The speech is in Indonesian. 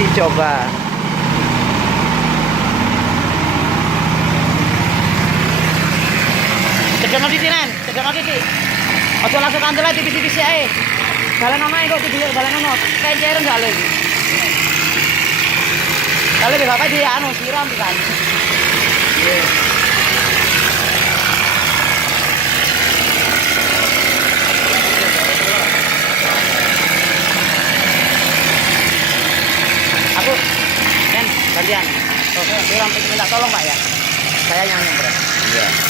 uji coba. Cegah nanti Nen, cegah nanti Ki. Ojo langsung kantor aja tipis-tipis ae. Jalan ana kok tidur jalan ana. Kayak jarang jalan. Kalau di bapak di anu siram kan. Aku Nen gantian. Siram minta tolong Pak ya. Saya yang nyemprot. Iya.